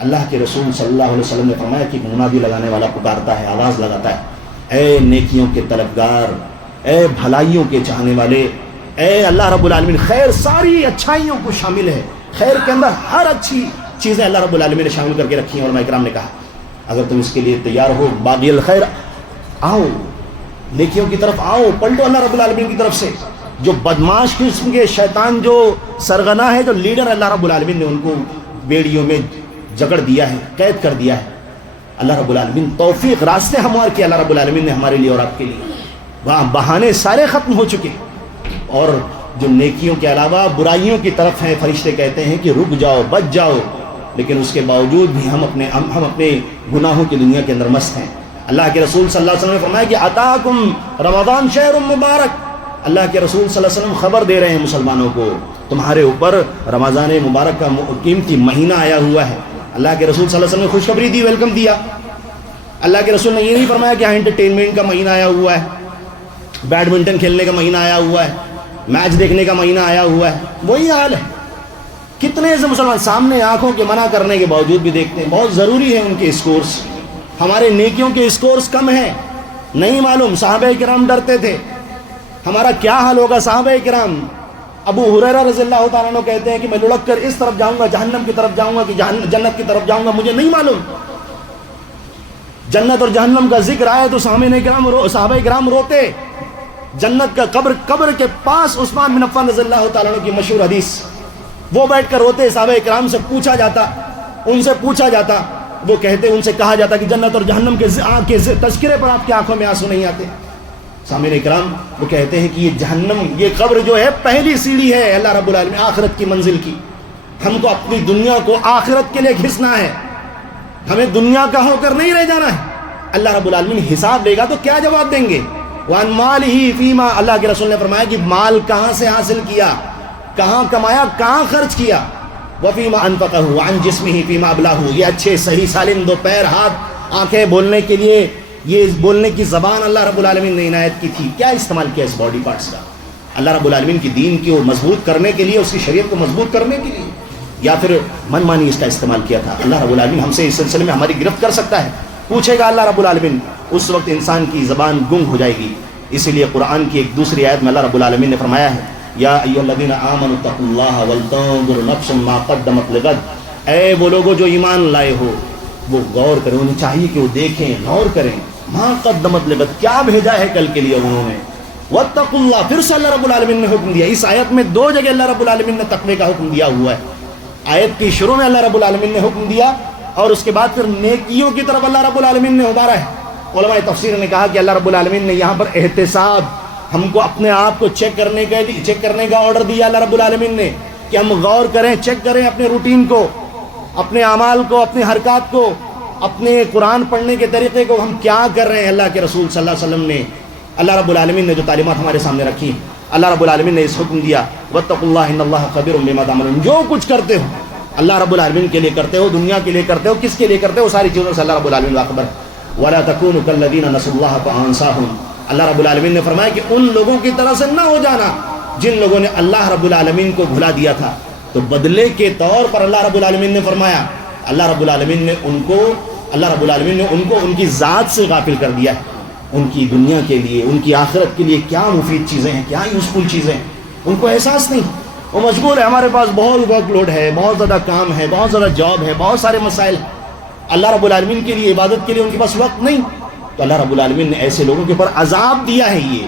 اللہ کے رسول صلی اللہ علیہ وسلم نے فرمایا کہ منادی لگانے والا پکارتا ہے, آواز لگاتا ہے, اے نیکیوں کے طلبگار, اے بھلائیوں کے چاہنے والے, اے اللہ رب العالمین, خیر ساری اچھائیوں کو شامل ہے, خیر کے اندر ہر اچھی چیزیں اللہ رب العالمین نے شامل کر کے رکھی ہیں. علماء کرام نے کہا اگر تم اس کے لیے تیار ہو, باغی الخیر, آؤ نیکیوں کی طرف آؤ, پلٹو اللہ رب العالمین کی طرف سے. جو بدماش قسم کے شیطان, جو سرغنا ہے, جو لیڈر اللہ رب العالمین نے ان کو بیڑیوں میں جکڑ دیا ہے, قید کر دیا ہے. اللہ رب العالمین توفیق, راستے ہموار کیا اللہ رب العالمین نے ہمارے لیے اور آپ کے لیے. وہاں بہانے سارے ختم ہو چکے, اور جو نیکیوں کے علاوہ برائیوں کی طرف ہیں, فرشتے کہتے ہیں کہ رک جاؤ, بچ جاؤ, لیکن اس کے باوجود بھی ہم اپنے گناہوں کی دنیا کے اندر مست ہیں. اللہ کے رسول صلی اللہ علیہ وسلم نے فرمایا کہ عطاکم رمضان شہر مبارک, اللہ کے رسول صلی اللہ علیہ وسلم خبر دے رہے ہیں مسلمانوں کو، تمہارے اوپر رمضان مبارک کا قیمتی مہینہ آیا ہوا ہے۔ اللہ کے رسول صلی اللہ علیہ وسلم نے خوشخبری دی، ویلکم دیا۔ اللہ کے رسول نے یہ نہیں فرمایا کہ انٹرٹینمنٹ کا مہینہ آیا ہوا ہے، بیڈمنٹن کھیلنے کا مہینہ آیا ہوا ہے، میچ دیکھنے کا مہینہ آیا ہوا ہے۔ وہی حال ہے، کتنے ایسے مسلمان سامنے آنکھوں کے منع کرنے کے باوجود بھی دیکھتے ہیں۔ بہت ضروری ہے ان کے اسکورز، ہمارے نیکیوں کے اسکورز کم ہیں، نہیں معلوم۔ صحابہ کرام ڈرتے تھے، ہمارا کیا حال ہوگا صحابہ کرام۔ ابو ہریرہ رضی اللہ تعالیٰ عنہ کہتے ہیں کہ میں لڑک کر اس طرف جاؤں گا، جہنم کی طرف جاؤں گا کہ جنت کی طرف جاؤں گا، مجھے نہیں معلوم۔ جنت اور جہنم کا ذکر آئے تو صحابہ کرام روتے۔ جنت کا قبر کے پاس عثمان بن عفان رضی اللہ تعالیٰ عنہ کی مشہور حدیث، وہ بیٹھ کر روتے۔ صحابہ کرام سے پوچھا جاتا، وہ کہتے، ان سے کہا جاتا کہ جنت اور جہنم کے تذکرے پر آپ کی آنکھوں میں آنسو نہیں آتے۔ سامعین کرام، وہ کہتے ہیں کہ یہ جہنم، یہ قبر جو ہے پہلی سیڑھی ہے اللہ رب العالمین آخرت کی منزل کی۔ ہم کو اپنی دنیا کو آخرت کے لیے گھسنا ہے، ہمیں دنیا کا ہو کر نہیں رہ جانا ہے۔ اللہ رب العالمین حساب لے گا تو کیا جواب دیں گے؟ وَعَنْ مَالِهِ فِيمَا، اللہ کے رسول نے فرمایا کہ مال کہاں سے حاصل کیا، کہاں کمایا، کہاں خرچ کیا۔ وَفِيمَا أَنْفَقَهُ وَعَنْ جِسْمِهِ فِيمَا أَبْلَاهُ، یہ اچھے صحیح سالم دو پیر، ہاتھ، آنکھیں بولنے کے لیے، یہ بولنے کی زبان اللہ رب العالمین نے عنایت کی تھی، کیا استعمال کیا اس باڈی پارٹس کا اللہ رب العالمین کی دین کو مضبوط کرنے کے لیے، اس کی شریعت کو مضبوط کرنے کے لیے، یا پھر من مانی اس کا استعمال کیا تھا؟ اللہ رب العالمین ہم سے اس سلسلے میں ہماری گرفت کر سکتا ہے، پوچھے گا اللہ رب العالمین، اس وقت انسان کی زبان گنگ ہو جائے گی۔ اسی لیے قرآن کی ایک دوسری آیت میں اللہ رب العالمین نے فرمایا ہے، یا ایھا الذین آمنوا اتقوا اللہ ولتنظر نفس ما قدمت لغد، اے وہ لوگوں جو ایمان لائے ہو، وہ غور کریں، انہیں چاہیے کہ وہ دیکھیں، غور کریں، ما قدمت لغد، کیا بھیجا ہے کل کے لیے انہوں نے۔ واتقوا اللہ، پھر سے اللہ رب العالمین نے حکم دیا۔ اس آیت میں دو جگہ اللہ رب العالمین نے تقوی کا حکم دیا ہوا ہے۔ آیت کی شروع میں اللہ رب العالمین نے حکم دیا، اور اس کے بعد پھر نیکیوں کی طرف اللہ رب العالمین نے ابھارا ہے۔ علماء تفسیر نے کہا کہ اللہ رب العالمین نے یہاں پر احتساب، ہم کو اپنے آپ کو چیک کرنے کا آرڈر دیا اللہ رب العالمین نے، کہ ہم غور کریں، چیک کریں اپنے روٹین کو، اپنے اعمال کو، اپنی حرکات کو، اپنے قرآن پڑھنے کے طریقے کو، ہم کیا کر رہے ہیں۔ اللہ کے رسول صلی اللہ علیہ وسلم نے، اللہ رب العالمین نے جو تعلیمات ہمارے سامنے رکھی، اللہ رب العالمین نے اس حکم دیا، واتقوا اللہ ان اللہ خبیر بما تعملون، جو کچھ کرتے ہو اللہ رب العالمین کے لیے کرتے ہو، دنیا کے لیے کرتے ہو، کس کے لیے کرتے ہو، ساری چیزوں سے اللہ رب العالمین باخبر ہے۔ وَلَا تَكُونُوا كَالَّذِينَ نَسُوا اللَّهَ فَأَنسَاهُمْ، اللہ رب العالمین نے فرمایا کہ ان لوگوں کی طرح سے نہ ہو جانا جن لوگوں نے اللہ رب العالمین کو بھلا دیا تھا۔ تو بدلے کے طور پر اللہ رب العالمین نے فرمایا، اللہ رب العالمین نے ان کو ان کی ذات سے غافل کر دیا ہے۔ ان کی دنیا کے لیے، ان کی آخرت کے لیے کیا مفید چیزیں ہیں، کیا یوزفل چیزیں ہیں، ان کو احساس نہیں۔ وہ مشغول ہے، ہمارے پاس بہت ورک لوڈ ہے، بہت زیادہ کام ہے، بہت زیادہ جاب ہے، بہت سارے مسائل ہیں، اللہ رب العالمین کے لیے، عبادت کے لیے ان کے پاس وقت نہیں۔ تو اللہ رب العالمین نے ایسے لوگوں کے اوپر عذاب دیا ہے۔ یہ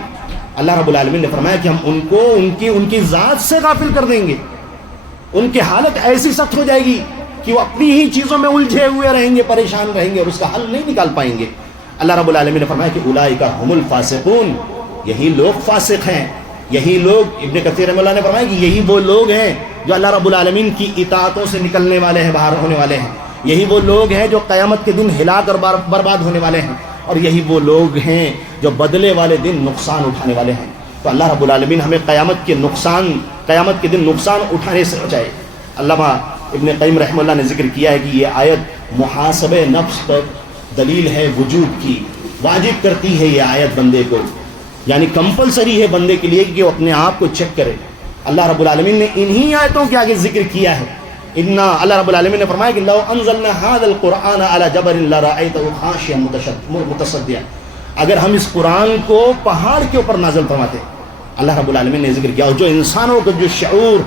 اللہ رب العالمین نے فرمایا کہ ہم ان کو ان کی ذات سے غافل کر دیں گے، ان کی حالت ایسی سخت ہو جائے گی کہ وہ اپنی ہی چیزوں میں الجھے ہوئے رہیں گے، پریشان رہیں گے، اور اس کا حل نہیں نکال پائیں گے۔ اللہ رب العالمین نے فرمایا کہ اولئک هم الفاسقون، یہی لوگ فاسق ہیں، یہی لوگ، ابن کثیر رحمہ اللہ نے فرمایا کہ یہی وہ لوگ ہیں جو اللہ رب العالمین کی اطاعتوں سے نکلنے والے ہیں، باہر ہونے والے ہیں، یہی وہ لوگ ہیں جو قیامت کے دن ہلاک اور برباد ہونے والے ہیں، اور یہی وہ لوگ ہیں جو بدلے والے دن نقصان اٹھانے والے ہیں۔ تو اللہ رب العالمین ہمیں قیامت کے دن نقصان اٹھانے سے بچائے۔ علامہ ابن قیم رحمہ اللہ نے ذکر کیا ہے کہ یہ آیت محاسبہ نفس پر دلیل ہے، وجوب کی، واجب کرتی ہے یہ آیت بندے کو، یعنی کمپلسری ہے بندے کے لیے کہ وہ اپنے آپ کو چیک کرے۔ اللہ رب العالمین نے انہی آیتوں کے آگے ذکر کیا ہے۔ اللہ رب العالمین نے فرمایا کہ لو انزلنا هذا القرآن على جبل لرأيته خاشعا متصدعا، اگر ہم اس قرآن کو پہاڑ کے اوپر نازل فرماتے، اللہ رب العالمین نے ذکر کیا، اور جو انسانوں کو جو شعور،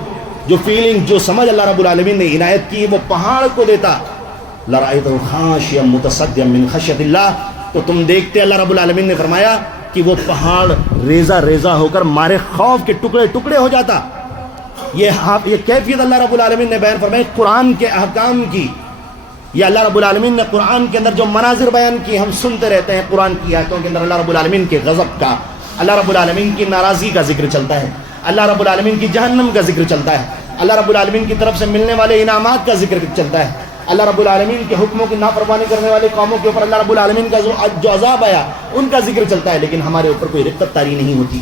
جو فیلنگ، جو سمجھ اللہ رب العالمین نے عنایت کی وہ پہاڑ کو دیتا، لرأيته خاشعا متصدعا من خشیۃ اللہ، تو تم دیکھتے اللہ رب العالمین نے فرمایا کہ وہ پہاڑ ریزہ ریزہ ہو کر مارے خوف کے ٹکڑے ٹکڑے ہو جاتا۔ یہ کیفیت اللہ رب العالمین نے بیان فرمائی قرآن کے احکام کی۔ یہ اللہ رب العالمین نے قرآن کے اندر جو مناظر بیان کی، ہم سنتے رہتے ہیں قرآن کی آیتوں کے اندر اللہ رب العالمین کے غضب کا، اللہ رب العالمین کی ناراضی کا ذکر چلتا ہے، اللہ رب العالمین کی جہنم کا ذکر چلتا ہے، اللہ رب العالمین کی طرف سے ملنے والے انعامات کا ذکر چلتا ہے، اللہ رب العالمین کے حکموں کی نافرمانی کرنے والے قوموں کے اوپر اللہ رب العالمین کا جو عذاب آیا ان کا ذکر چلتا ہے، لیکن ہمارے اوپر کوئی رقت طاری نہیں ہوتی،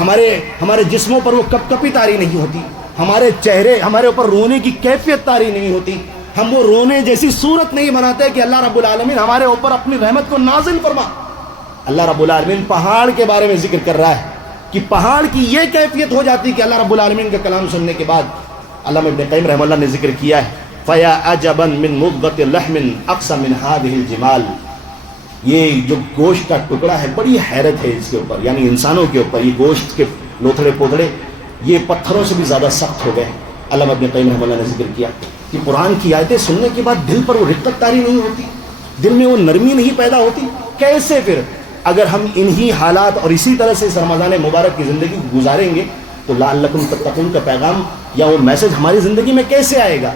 ہمارے جسموں پر وہ کپ کپی طاری نہیں ہوتی، ہمارے چہرے ہمارے اوپر رونے کی کیفیت طاری نہیں ہوتی، ہم وہ رونے جیسی صورت نہیں بناتے کہ اللہ رب العالمین ہمارے اوپر اپنی رحمت کو نازل فرما۔ اللہ رب العالمین پہاڑ کے بارے میں ذکر کر رہا ہے کہ پہاڑ کی یہ کیفیت ہو جاتی کہ اللہ رب العالمین کا کلام سننے کے بعد، علامہ ابن قیم رحمہ اللہ نے ذکر کیا ہے فَيَا عَجَبًا مِّن مُضْغَةِ لَحْمٍ أَقْسَ مِنْ هَذِهِ الْجِمَالِ، یہ جو گوشت کا ٹکڑا ہے بڑی حیرت ہے اس کے اوپر، یعنی انسانوں کے اوپر یہ گوشت کے لوتھڑے پوتھڑے یہ پتھروں سے بھی زیادہ سخت ہو گئے۔ علامہ ابن قیم رحمہ اللہ نے ذکر کیا کہ قرآن کی آیتیں سننے کے بعد دل پر وہ رقت طاری نہیں ہوتی، دل میں وہ نرمی نہیں پیدا ہوتی۔ کیسے پھر اگر ہم انہی حالات اور اسی طرح سے اس رمضان مبارک کی زندگی گزاریں گے تو لعلکم تتقون کا پیغام یا وہ میسج ہماری زندگی میں کیسے آئے گا؟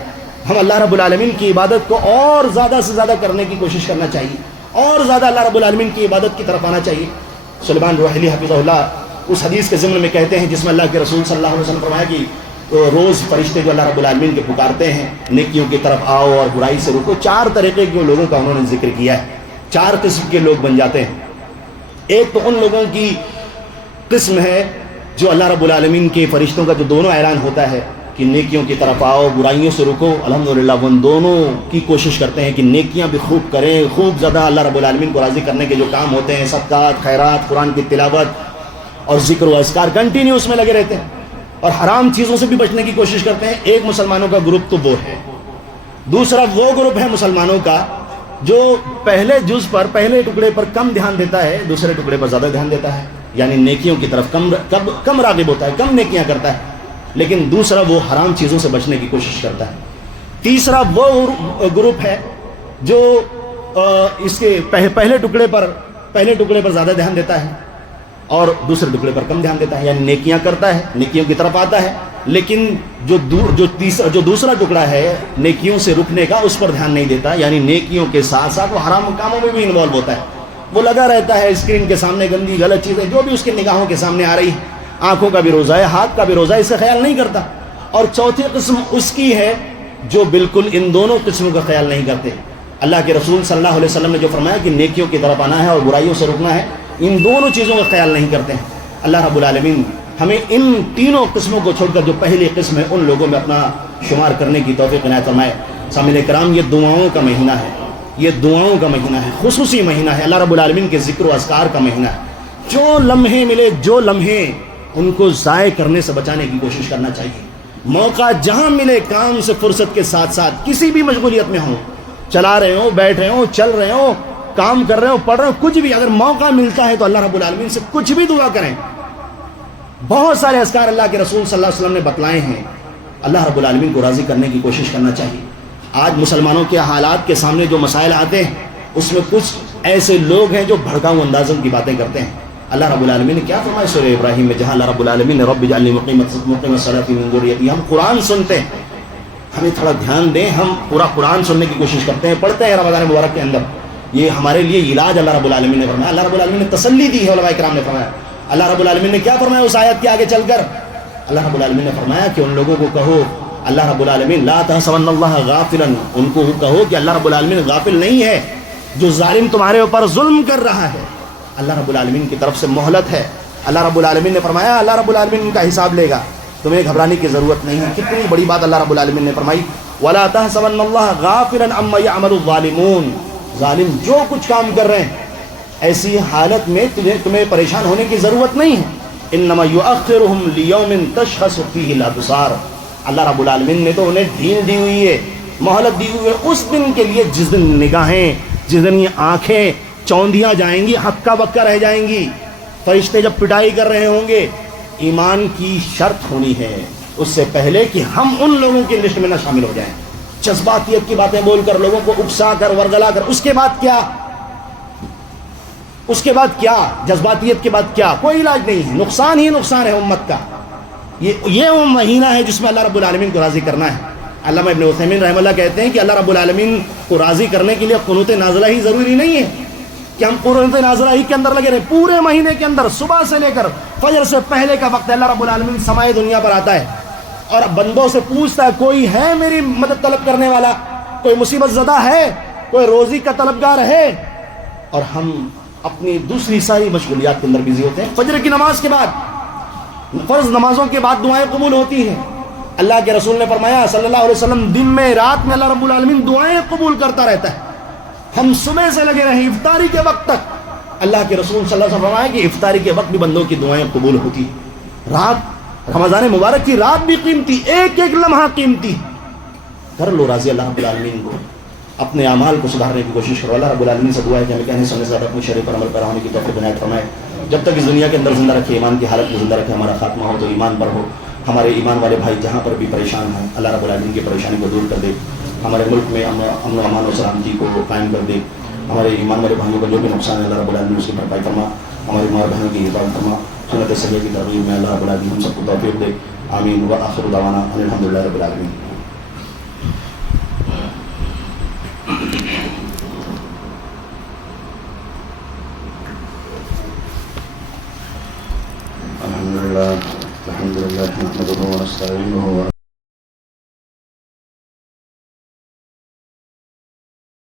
ہم اللہ رب العالمین کی عبادت کو اور زیادہ سے زیادہ کرنے کی کوشش کرنا چاہیے، اور زیادہ اللہ رب العالمین کی عبادت کی طرف آنا چاہیے۔ سلیمان روحیلی حفظہ اللہ اس حدیث کے ضمن میں کہتے ہیں جس میں اللہ کے رسول صلی اللہ علیہ وسلم فرمایا کہ روز فرشتے جو اللہ رب العالمین کے پکارتے ہیں نیکیوں کی طرف آؤ اور برائی سے رکو، 4 طریقے کے لوگوں کا انہوں نے ذکر کیا ہے، 4 قسم کے لوگ بن جاتے ہیں۔ ایک تو ان لوگوں کی قسم ہے جو اللہ رب العالمین کے فرشتوں کا جو دونوں اعلان ہوتا ہے کہ نیکیوں کی طرف آؤ برائیوں سے رکو، الحمدللہ وہ ان دونوں کی کوشش کرتے ہیں کہ نیکیاں بھی خوب کریں، خوب زیادہ اللہ رب العالمین کو راضی کرنے کے جو کام ہوتے ہیں صدقات، خیرات، قرآن کی تلاوت اور ذکر و اذکار کنٹینیو اس میں لگے رہتے ہیں، اور حرام چیزوں سے بھی بچنے کی کوشش کرتے ہیں۔ ایک مسلمانوں کا گروپ تو وہ ہے۔ دوسرا وہ گروپ ہے مسلمانوں کا جو پہلے جز پر، پہلے ٹکڑے پر کم دھیان دیتا ہے، دوسرے ٹکڑے پر زیادہ دھیان دیتا ہے، یعنی نیکیوں کی طرف کم راغب ہوتا ہے، کم نیکیاں کرتا ہے، لیکن دوسرا وہ حرام چیزوں سے بچنے کی کوشش کرتا ہے۔ تیسرا وہ گروپ ہے جو اس کے پہلے ٹکڑے پر زیادہ دھیان دیتا ہے اور دوسرے ٹکڑے پر کم دھیان دیتا ہے، یعنی نیکیاں کرتا ہے، نیکیوں کی طرف آتا ہے، لیکن جو دوسرا ٹکڑا ہے نیکیوں سے رکنے کا اس پر دھیان نہیں دیتا، یعنی نیکیوں کے ساتھ ساتھ وہ حرام کاموں میں بھی انوالو ہوتا ہے، وہ لگا رہتا ہے اسکرین کے سامنے، گندی غلط چیزیں جو بھی اس کی نگاہوں کے سامنے آ رہی ہیں، آنکھوں کا بھی روزہ ہے، ہاتھ کا بھی روزہ ہے، اس کا خیال نہیں کرتا۔ اور چوتھی قسم اس کی ہے جو بالکل ان دونوں قسموں کا خیال نہیں کرتے۔ اللہ کے رسول صلی اللہ علیہ وسلم نے جو فرمایا کہ نیکیوں کی طرف آنا ہے اور برائیوں سے رکنا ہے، ان دونوں چیزوں کا خیال نہیں کرتے ہیں۔ اللہ رب العالمین ہمیں ان تینوں قسموں کو چھوڑ کر جو پہلی قسم ہے ان لوگوں میں اپنا شمار کرنے کی توفیق عنایت فرمائے۔ سامعین کرام، یہ دعاؤں کا مہینہ ہے، یہ دعاؤں کا مہینہ ہے، خصوصی مہینہ ہے، اللہ رب العالمین کے ذکر و اذکار کا مہینہ ہے۔ جو لمحے ملے، جو لمحے ان کو ضائع کرنے سے بچانے کی کوشش کرنا چاہیے۔ موقع جہاں ملے کام سے فرصت کے ساتھ ساتھ کسی بھی مشغولیت میں ہوں، چلا رہے ہوں، بیٹھ رہے ہوں، چل رہے ہوں، کام کر رہے ہوں، پڑھ رہے ہوں، کچھ بھی اگر موقع ملتا ہے تو اللہ رب العالمین سے کچھ بھی دعا کریں۔ بہت سارے اذکار اللہ کے رسول صلی اللہ علیہ وسلم نے بتلائے ہیں، اللہ رب العالمین کو راضی کرنے کی کوشش کرنا چاہیے۔ آج مسلمانوں کے حالات کے سامنے جو مسائل آتے ہیں اس میں کچھ ایسے لوگ ہیں جو بھڑکاؤ اندازوں کی باتیں کرتے ہیں۔ اللہ رب العالمین نے کیا فرمایا سورہ ابراہیم میں، جہاں اللہ رب العالمین نے رب اجعلنی مقیم الصلاۃ من ذریتی، ہم قرآن سنتے ہیں، ہمیں تھوڑا دھیان دیں، ہم پورا قرآن سننے کی کوشش کرتے ہیں، پڑھتے ہیں رمضان مبارک کے اندر، یہ ہمارے لیے علاج اللہ رب العالمین نے فرمایا۔ اللہ رب العالمین نے تسلی دی ہے، علماء کرام نے فرمایا۔ اللہ رب العالمین نے کیا فرمایا اس آیت کے آگے چل کر؟ اللہ رب العالمین نے فرمایا کہ ان لوگوں کو کہو، اللہ رب العالمین لا تحسبن اللہ غافلا، ان کو کہو کہ اللہ رب العالمین غافل نہیں ہے، جو ظالم تمہارے اوپر ظلم کر رہا ہے اللہ رب العالمین کی طرف سے مہلت ہے۔ اللہ رب العالمین نے فرمایا اللہ رب العالمین ان کا حساب لے گا، تمہیں گھبرانے کی ضرورت نہیں ہے۔ کتنی بڑی بات اللہ رب العالمین نے فرمائی، وَلَا تَحْسَبَنَّ اللَّهَ غَافِلًا عَمَّا يَعْمَلُ الظَّالِمُونَ، ظالم جو کچھ کام کر رہے ہیں ایسی حالت میں تمہیں پریشان ہونے کی ضرورت نہیں ہے۔ انما یؤخرہم لیوم تشخص فیہ الابصار، اللہ رب العالمین نے تو انہیں ڈھیل دی ہوئی ہے، مہلت دی ہوئی ہے اس دن کے لیے جس دن نگاہیں، جس دن یہ آنکھیں چوندیاں جائیں گی، ہکا بکا رہ جائیں گی، فرشتے جب پٹائی کر رہے ہوں گے۔ ایمان کی شرط ہونی ہے اس سے پہلے کہ ہم ان لوگوں کی لسٹ میں نہ شامل ہو جائیں، جذباتیت کی باتیں بول کر لوگوں کو اکسا کر ورگلا کر۔ اس کے بعد کیا؟ اس کے بعد کیا؟ جذباتیت کے بعد کیا؟ کوئی علاج نہیں ہے، نقصان ہی نقصان ہے امت کا۔ یہ وہ مہینہ ہے جس میں اللہ رب العالمین کو راضی کرنا ہے۔ علامہ ابن عثیمین رحمہ اللہ کہتے ہیں کہ اللہ رب العالمین کو راضی کرنے کے لیے قنوت نازلہ ہی ضروری نہیں ہے کہ ہم قنوت نازلہ ہی کے اندر لگے رہے، پورے مہینے کے اندر صبح سے لے کر فجر سے پہلے کا وقت اللہ رب العالمین سمائے دنیا پر آتا ہے اور بندوں سے پوچھتا ہے کوئی ہے میری مدد طلب کرنے والا، کوئی مصیبت زدہ ہے، کوئی روزی کا طلبگار ہے، اور ہم اپنی دوسری ساری مشغولیات کے اندر بزی ہوتے ہیں۔ فجر کی نماز کے بعد فرض نمازوں کے بعد دعائیں قبول ہوتی ہیں. اللہ کے رسول نے فرمایا صلی اللہ علیہ وسلم دن میں رات میں اللہ رب العالمین دعائیں قبول کرتا رہتا ہے. ہم صبح سے لگے رہیں افطاری کے وقت تک. اللہ کے رسول صلی اللہ علیہ وسلم فرمایا کہ افطاری کے وقت بھی بندوں کی دعائیں قبول ہوتی. رات رمضان مبارک کی رات بھی قیمتی, ایک ایک لمحہ قیمتی. کر لو راضی اللہ رب العالمین کو, اپنے اعمال کو سدھارنے کی کوشش کرو. اللہ رب العالمین سے دعا ہے کہ ہمیں کہنے سننے سے زیادہ اپنی شریعت پر عمل پیرا ہونے کی توفیق عنایت فرمائے. جب تک اس دنیا کے اندر زندہ رکھے, ایمان کی حالت میں زندہ رکھے. ہمارا خاتمہ ہو تو ایمان پر ہو. ہمارے ایمان والے بھائی جہاں پر بھی پریشان ہیں اللہ رب العالمین کی پریشانی کو دور کر دے. ہمارے ملک میں امن و امان و سلامتی کو قائم کر دے. ہمارے ایمان والے بھائیوں کا جو بھی نقصان ہے اللہ رب العالمین اس کی بھرپائی فرما. ہماری ماں بہنوں کی حفاظت فرما. سنت صحیح کی ترغیب میں اللہ رب العالمین ہم سب کو توفیق دے. آمین. وآخر دعوانا ان الحمد للہ رب العالمین.